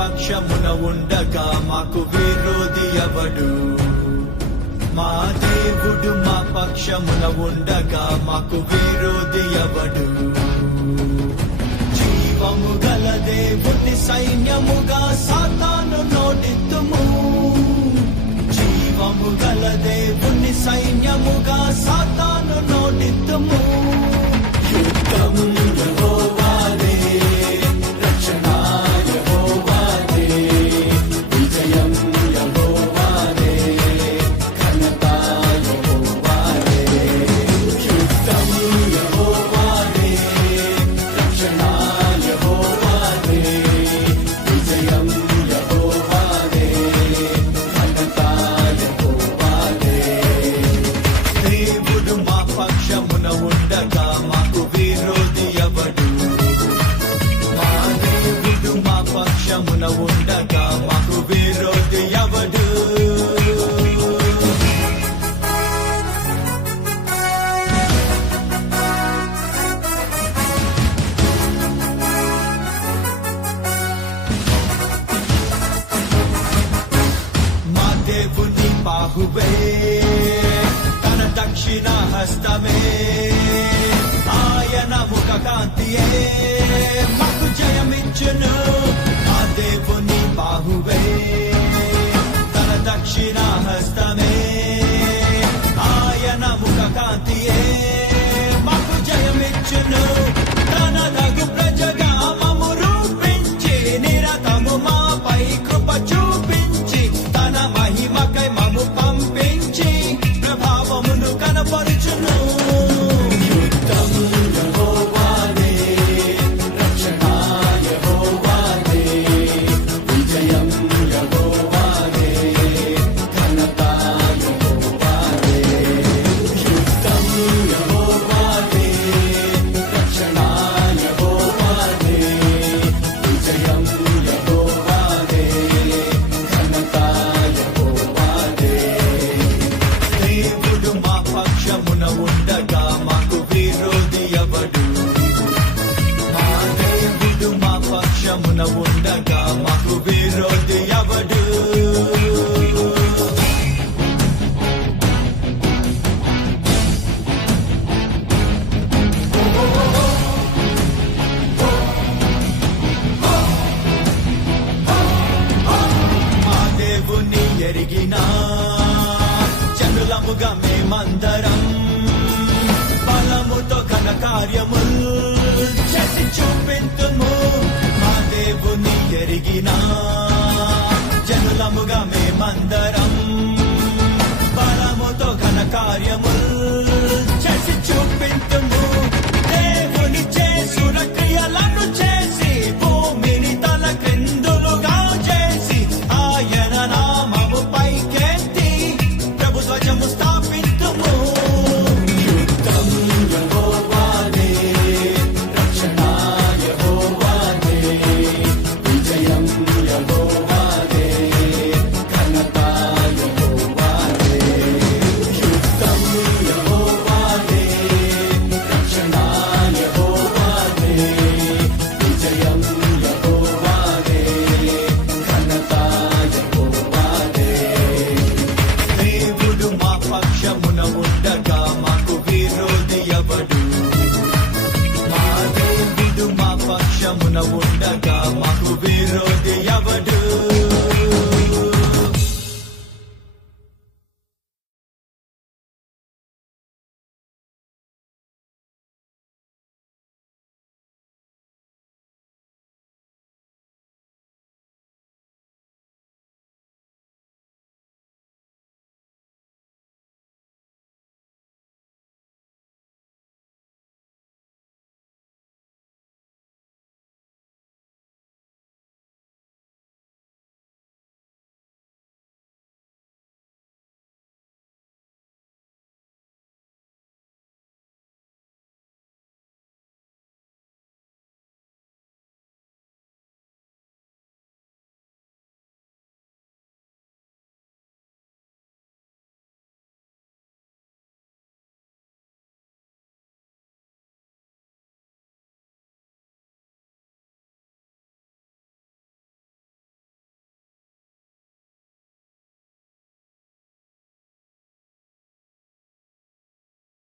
పక్షమున ఉండగా మాకు విరోధి ఎవడు? మా దేవుడు మా పక్షమున ఉండగా మాకు విరోధి ఎవడు? జీవము గల దేవుని సైన్యముగా సాతాను నోడిత్తుము జీవము గల దేవుని సైన్యముగా సాతాను ప్రభువే తన దక్షిణ హస్తమే. ఆయన ముఖ కాంతియే మాకు జయమిచ్చును. ఆ దేవుని బాహుబే. ನಗು You know. ఉండగా మాకు వీరో